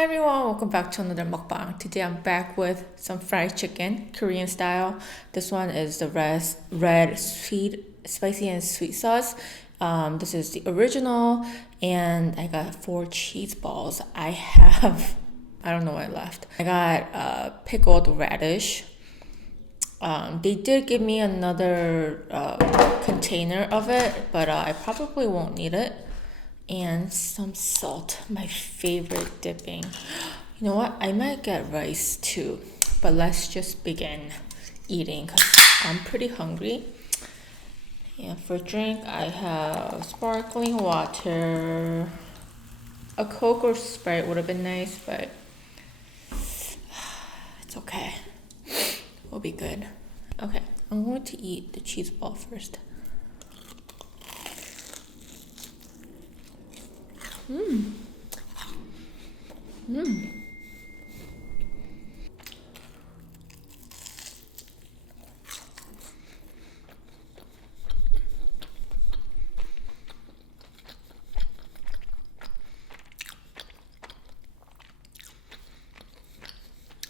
Hi everyone, welcome back to another mukbang. Today I'm back with some fried chicken, Korean style. This one is the red sweet, spicy and sweet sauce. This is the original, and I got 4 CheeseBalls. I don't know what I left. I got pickled radish. They did give me another container of it, but I probably won't need it. And some salt, my favorite dipping. You know what? I might get rice too, but let's just begin eating because I'm pretty hungry. And for drink, I have sparkling water. A Coke or Sprite would have been nice, but it's okay. We'll be good. Okay, I'm going to eat the cheese ball first.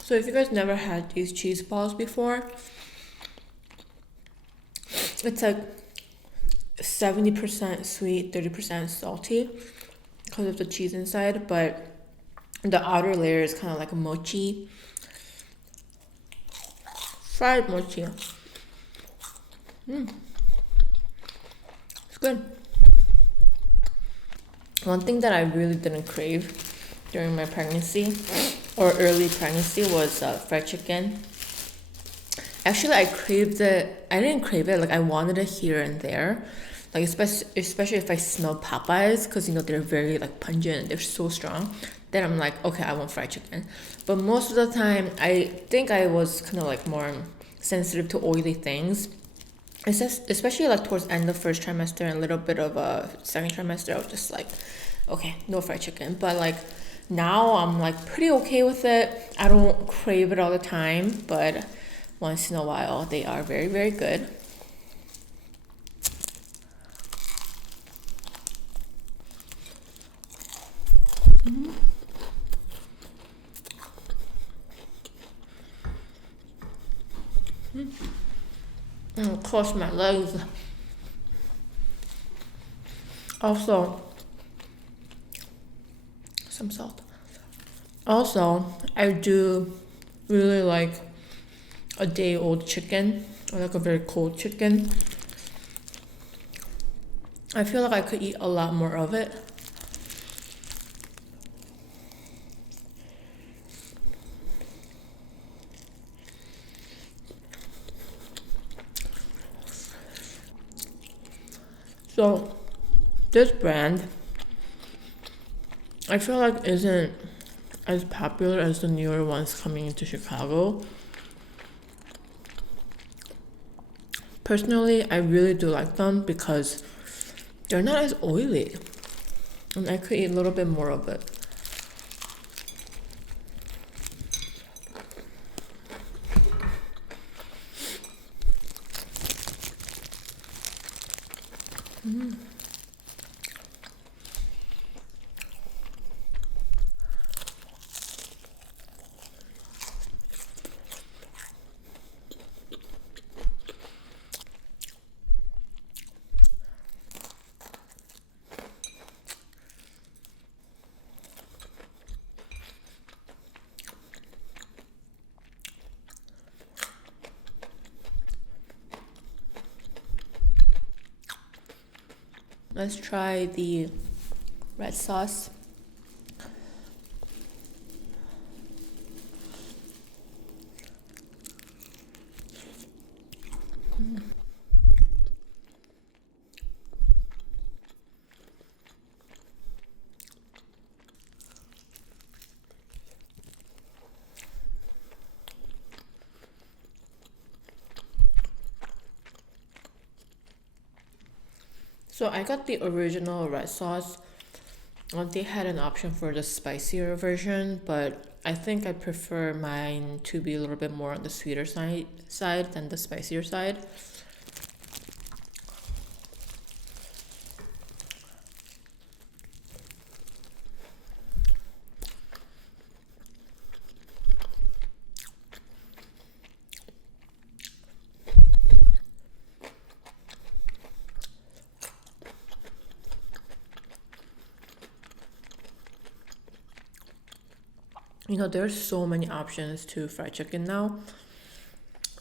So if you guys never had these cheese balls before, it's like 70% sweet, 30% salty because of the cheese inside, but the outer layer is kind of like a mochi, fried mochi. It's good. One thing that I really didn't crave during my pregnancy or early pregnancy was fried chicken. Actually, I craved it. I didn't crave it. Like I wanted it here and there, like especially if I smell Popeyes, because they're very like pungent. They're so strong. Then I'm like, okay, I want fried chicken. But most of the time, I think I was kind of like more sensitive to oily things. Especially like towards the end of first trimester and a little bit of second trimester, I was just like, okay, no fried chicken. But like now I'm like pretty okay with it. I don't crave it all the time, but once in a while they are very, very good. Cross my legs. Also, some salt. Also, I do really like a day old chicken, or like a very cold chicken. I feel like I could eat a lot more of it. So, this brand, I feel like isn't as popular as the newer ones coming into Chicago. Personally, I really do like them because they're not as oily, and I could eat a little bit more of it. Let's try the red sauce. So I got the original red sauce. They had an option for the spicier version, but I think I prefer mine to be a little bit more on the sweeter side than the spicier side. There's so many options to fried chicken now.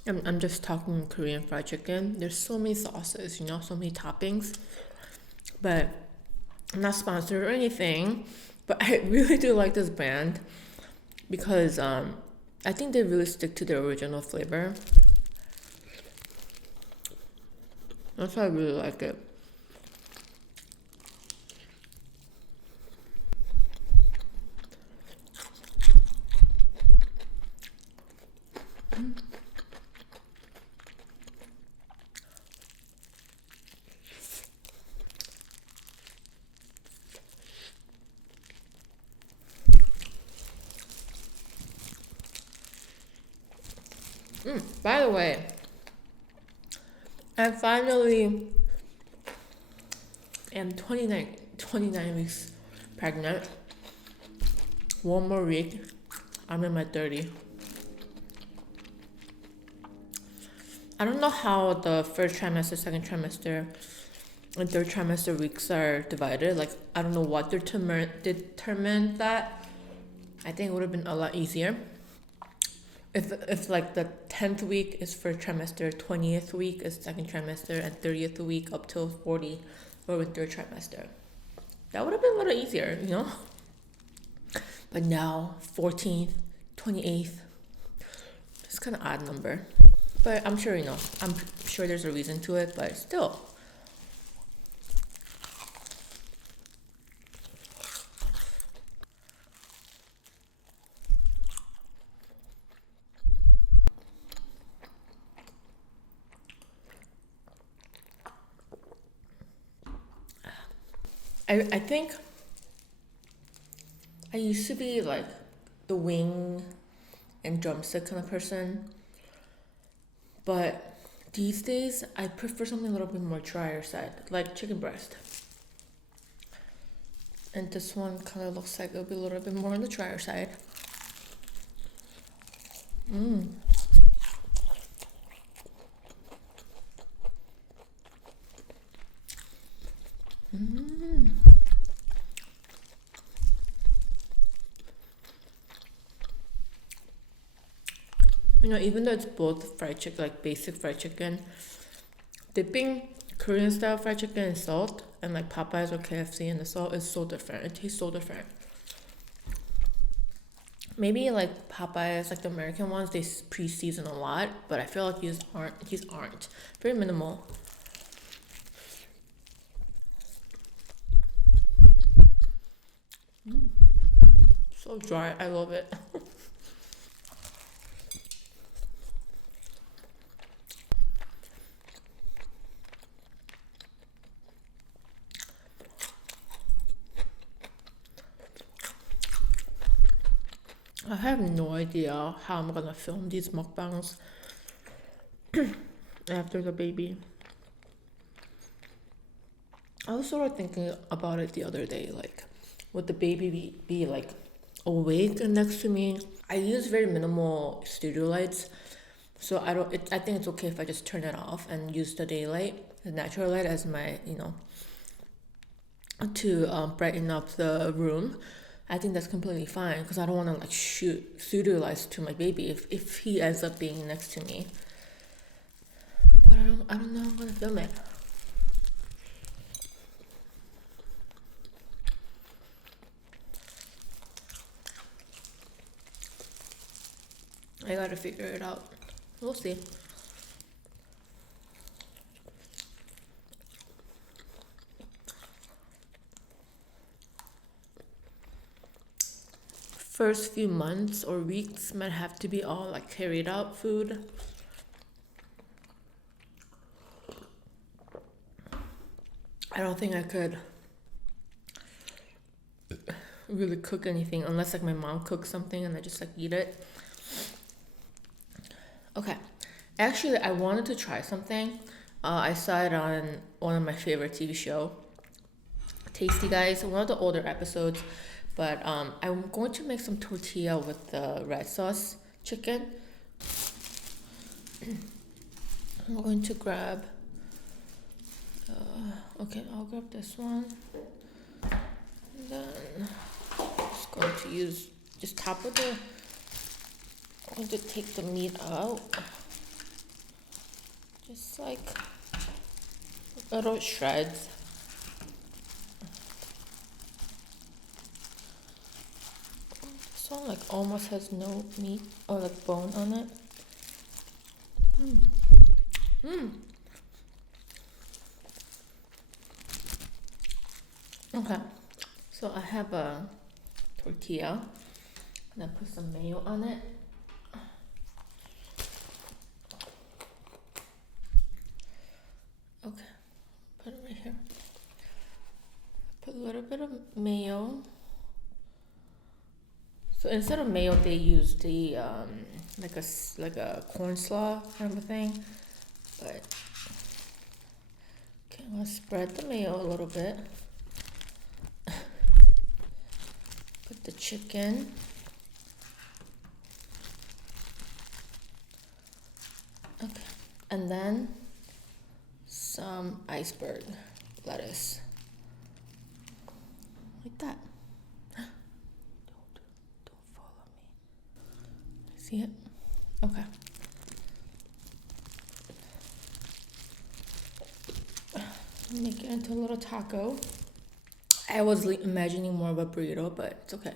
I'm just talking Korean fried chicken. There's so many sauces, so many toppings. But I'm not sponsored or anything. But I really do like this brand because I think they really stick to their original flavor. That's why I really like it. By the way, I finally am 29 weeks pregnant. One more week, I'm in my 30. I don't know how the first trimester, second trimester, and third trimester weeks are divided. Like, I don't know what determined that. I think it would have been a lot easier if like the 10th week is first trimester, 20th week is second trimester, and 30th week up till 40 were with third trimester. That would have been a little easier, But now 14th, 28th, it's kind of odd number. But I'm sure I'm sure there's a reason to it, but still. I think I used to be like the wing and drumstick kind of person, but these days I prefer something a little bit more drier side, like chicken breast. And this one kind of looks like it'll be a little bit more on the drier side. Even though it's both fried chicken, like basic fried chicken, dipping Korean style fried chicken in salt and like Popeyes or KFC in the salt is so different. It tastes so different. Maybe like Popeyes, like the American ones, they pre-season a lot, but I feel like these aren't. Very minimal. So dry, I love it. I have no idea how I'm gonna film these mukbangs after the baby. I was sort of thinking about it the other day, like, would the baby be like awake next to me? I use very minimal studio lights, so I think it's okay if I just turn it off and use the daylight, the natural light, as my to brighten up the room. I think that's completely fine because I don't want to like shoot studio lights to my baby if he ends up being next to me. But I don't know how I'm gonna film it. I gotta figure it out. We'll see. First few months or weeks might have to be all like carried out food. I don't think I could really cook anything unless like my mom cooks something and I just like eat it. Okay, actually I wanted to try something. I saw it on one of my favorite TV show, Tasty Guys, one of the older episodes. But I'm going to make some tortilla with the red sauce chicken. I'm going to grab, okay, I'll grab this one. And then I'm just going to use just top of the, I'm going to take the meat out. Just like little shreds. This one like almost has no meat or like bone on it. Okay, so I have a tortilla and I put some mayo on it. Okay, put it right here. Put a little bit of mayo. So instead of mayo, they use the like a corn slaw kind of a thing. But okay, let's spread the mayo a little bit. Put the chicken. Okay, and then some iceberg lettuce, like that. Don't follow me. See it? Okay. Make it into a little taco. I was imagining more of a burrito, but it's okay.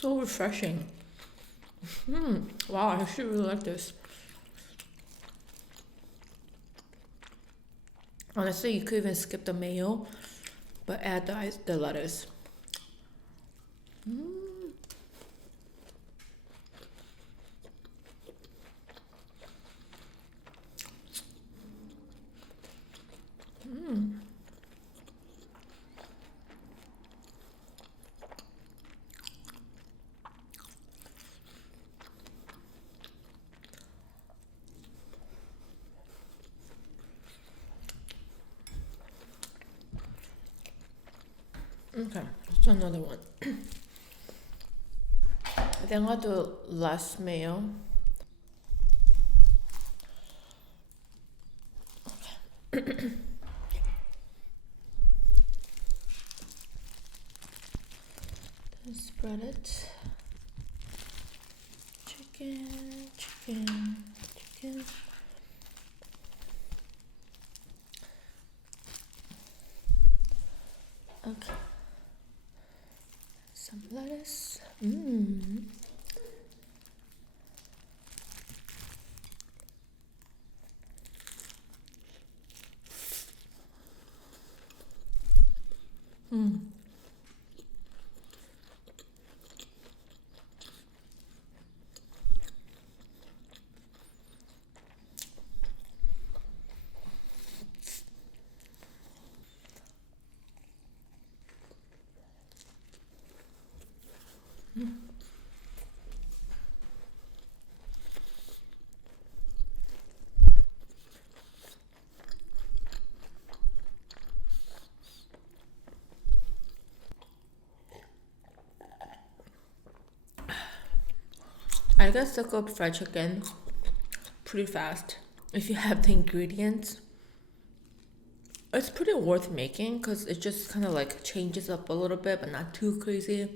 So refreshing. Wow, I actually really like this. Honestly, you could even skip the mayo, but add the lettuce. Okay, let's do another one. I think I'll do less mayo. Okay. Then spread it. Chicken. Okay. Some lettuce. I guess to cook fried chicken pretty fast if you have the ingredients. It's pretty worth making because it just kind of like changes up a little bit, but not too crazy.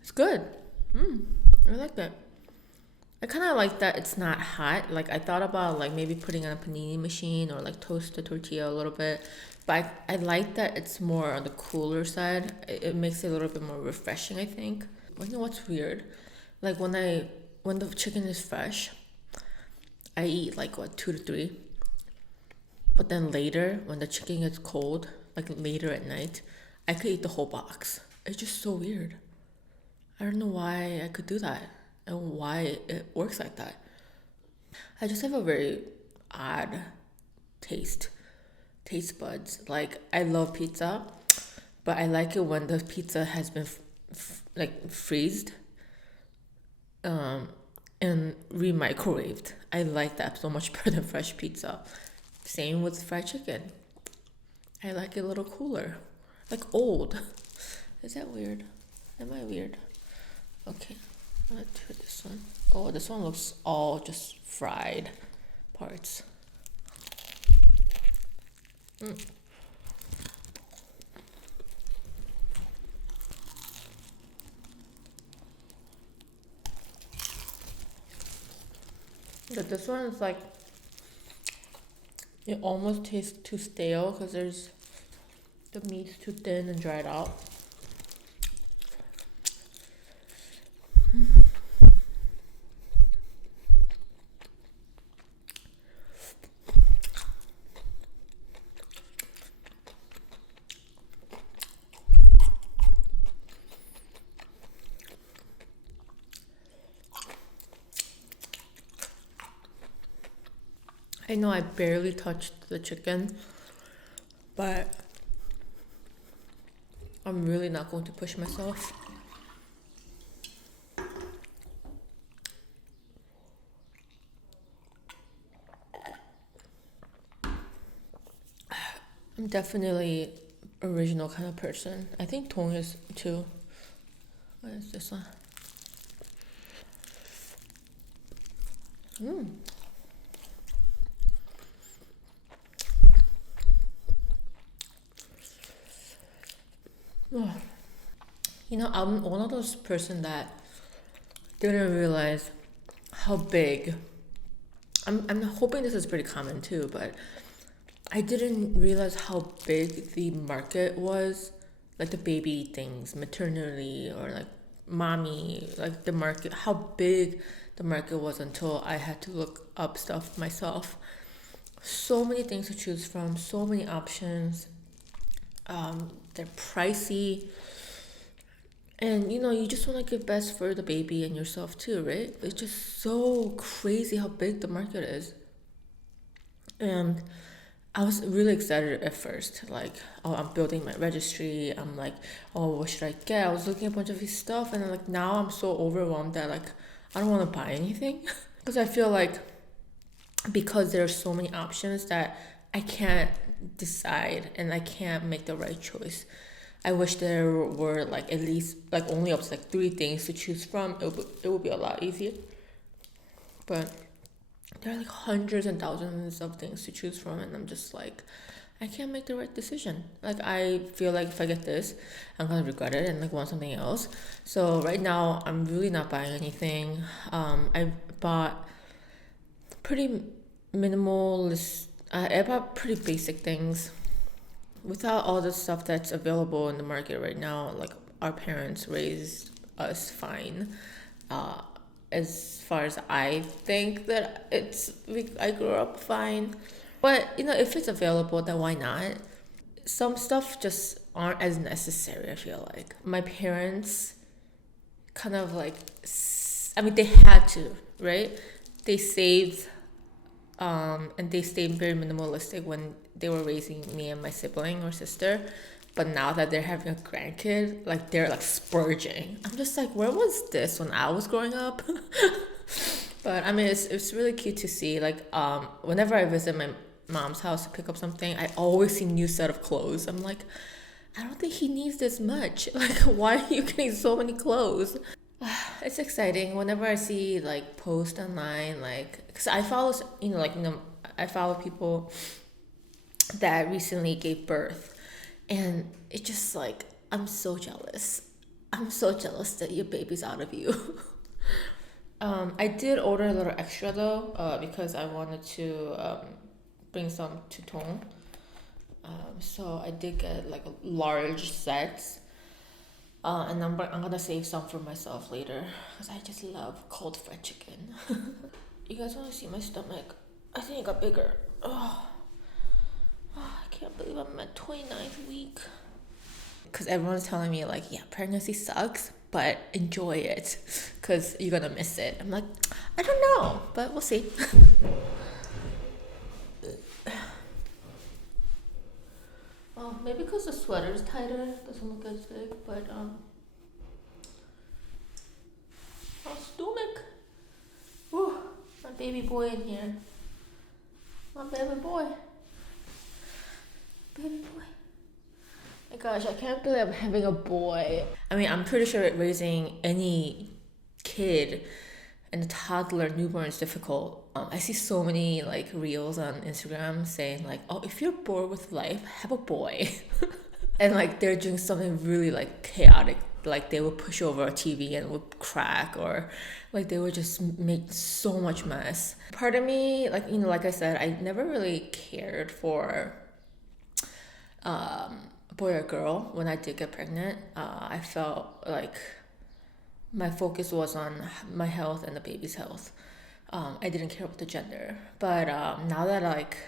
It's good. I like that. I kind of like that it's not hot. Like I thought about like maybe putting on a panini machine or like toast the tortilla a little bit, but I like that it's more on the cooler side. It makes it a little bit more refreshing, I think. But you know what's weird? Like when the chicken is fresh, I eat like what 2 to 3. But then later, when the chicken gets cold, like later at night, I could eat the whole box. It's just so weird. I don't know why I could do that and why it works like that. I just have a very odd taste buds. Like I love pizza, but I like it when the pizza has been like freezed and re-microwaved. I like that so much better than fresh pizza. Same with fried chicken. I like it a little cooler, like old. Is that weird? Am I weird? Okay, let's try this one. Oh, this one looks all just fried parts. But this one is like, it almost tastes too stale because the meat's too thin and dried out. I know I barely touched the chicken, but I'm really not going to push myself. I'm definitely original kind of person. I think Tong is too. What is this one? Oh. You know, I'm one of those person that didn't realize how big. I'm hoping this is pretty common too, but I didn't realize how big the market was, like the baby things, maternity or like mommy, like the market, how big the market was until I had to look up stuff myself. So many things to choose from, so many options. They're pricey. And you know, you just want to give best for the baby and yourself too, right? It's just so crazy how big the market is. And I was really excited at first. Like, oh, I'm building my registry. I'm like, oh, what should I get? I was looking at a bunch of these stuff, and like now I'm so overwhelmed that like I don't want to buy anything because I feel like because there are so many options that I can't decide and I can't make the right choice. I wish there were like at least like only up to like 3 things to choose from. It would be a lot easier. But there are like hundreds and thousands of things to choose from, and I'm just like, I can't make the right decision. Like I feel like if I get this, I'm gonna regret it and like want something else. So right now I'm really not buying anything. I bought pretty minimalist. I bought pretty basic things without all the stuff that's available in the market right now. Like our parents raised us fine. Uh, as far as I think that I grew up fine. But you know, if it's available, then why not? Some stuff just aren't as necessary. I feel like my parents kind of like, I mean, they had to, right? They saved, and they stayed very minimalistic when they were raising me and my sibling or sister. But now that they're having a grandkid, like they're like splurging. I'm just like, where was this when I was growing up? But I mean, it's really cute to see. Like, whenever I visit my mom's house to pick up something, I always see new set of clothes. I'm like, I don't think he needs this much. Like, why are you getting so many clothes? It's exciting whenever I see like posts online, like, because I follow, I follow people that recently gave birth, and it's just like, I'm so jealous. I'm so jealous that your baby's out of you. I did order a little extra though, because I wanted to bring some to Tong. So I did get like a large sets. And I'm gonna save some for myself later because I just love cold fried chicken. You guys want to see my stomach? I think it got bigger. I can't believe I'm at 29th week. Because everyone's telling me like, yeah, pregnancy sucks, but enjoy it because you're gonna miss it. I'm like, I don't know, but we'll see. Maybe because the sweater's tighter, doesn't look as big, but oh, stomach. Whew, my baby boy in here. My baby boy. Baby boy. My gosh, I can't believe I'm having a boy. I mean, I'm pretty sure raising any kid and a toddler newborn is difficult. I see so many like reels on Instagram saying like, oh, if you're bored with life, have a boy. And like they're doing something really like chaotic. Like they would push over a TV and it would crack, or like they would just make so much mess. Part of me, like, you know, like I said, I never really cared for a boy or girl when I did get pregnant. I felt like my focus was on my health and the baby's health. I didn't care about the gender. But now that like,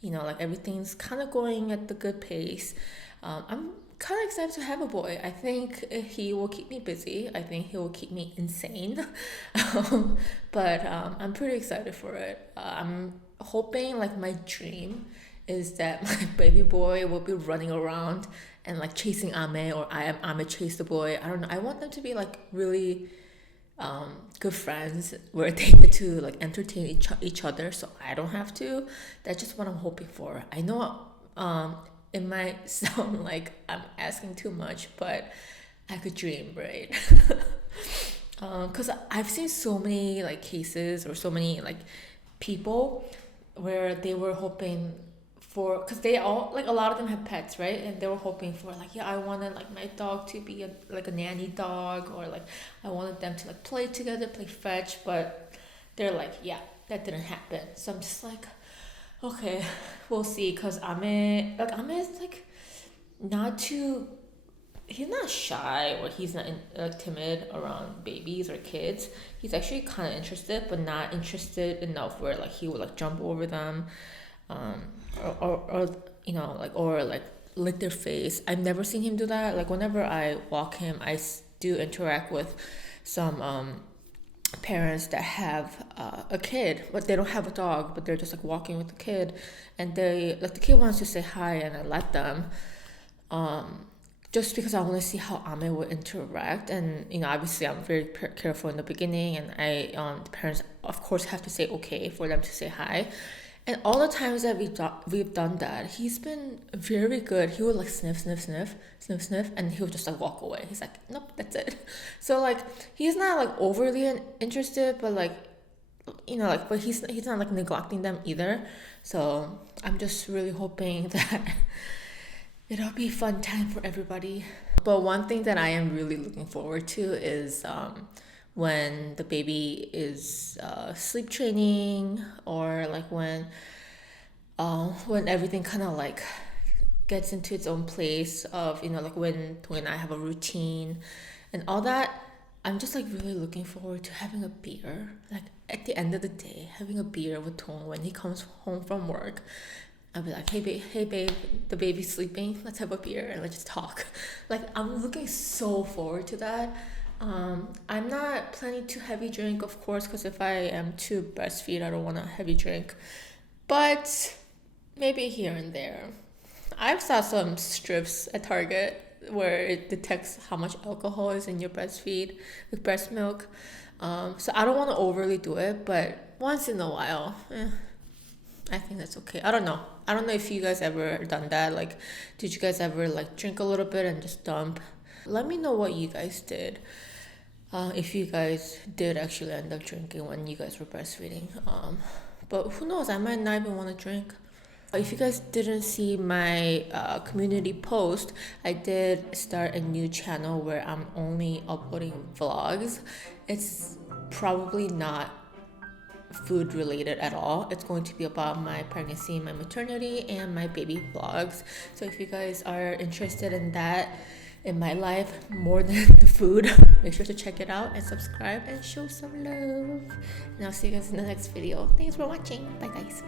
you know, like everything's kind of going at the good pace, I'm kind of excited to have a boy. I think he will keep me busy. I think he will keep me insane. But I'm pretty excited for it. I'm hoping, like, my dream is that my baby boy will be running around and like chasing Ame, or Ame chase the boy. I don't know. I want them to be like really good friends where they get to like entertain each other, so I don't have to. That's just what I'm hoping for. I know it might sound like I'm asking too much, but I could dream, right? Because I've seen so many like cases or so many like people where they were hoping for, because they all, like, a lot of them have pets, right? And they were hoping for like, yeah, I wanted like my dog to be like a nanny dog, or like I wanted them to like play together, play fetch, but they're like, yeah, that didn't happen. So I'm just like, okay, we'll see. Because Ame is like not too, he's not shy, or he's not timid around babies or kids. He's actually kind of interested, but not interested enough where like he would like jump over them, or you know, like, or like lick their face. I've never seen him do that. Like whenever I walk him, I do interact with some parents that have a kid, but they don't have a dog, but they're just like walking with the kid, and they like, the kid wants to say hi, and I let them, just because I want to see how Ame will interact. And you know, obviously I'm very careful in the beginning, and the parents of course have to say okay for them to say hi. And all the times that we've done that, he's been very good. He would like sniff, sniff, sniff, sniff, sniff, and he would just like walk away. He's like, nope, that's it. So like, he's not like overly interested, but like, you know, like, but he's not like neglecting them either. So I'm just really hoping that it'll be fun time for everybody. But one thing that I am really looking forward to is when the baby is sleep training, or like when everything kind of like gets into its own place of, you know, like when I have a routine and all that. I'm just like really looking forward to having a beer, like at the end of the day, having a beer with Tong when he comes home from work. I'll be like, hey babe, the baby's sleeping, let's have a beer and let's just talk. Like, I'm looking so forward to that. I'm not planning to heavy drink, of course, because if I am to breastfeed, I don't want a heavy drink. But maybe here and there. I've saw some strips at Target where it detects how much alcohol is in your breastfeed with breast milk. So I don't want to overly do it, but once in a while, I think that's okay. I don't know if you guys ever done that. Like, did you guys ever like drink a little bit and just dump? Let me know what you guys did. If you guys did actually end up drinking when you guys were breastfeeding. But who knows, I might not even want to drink. If you guys didn't see my community post, I did start a new channel where I'm only uploading vlogs. It's probably not food related at all. It's going to be about my pregnancy, my maternity, and my baby vlogs. So if you guys are interested in that, in my life more than the food, make sure to check it out and subscribe and show some love. And I'll see you guys in the next video. Thanks for watching. Bye guys.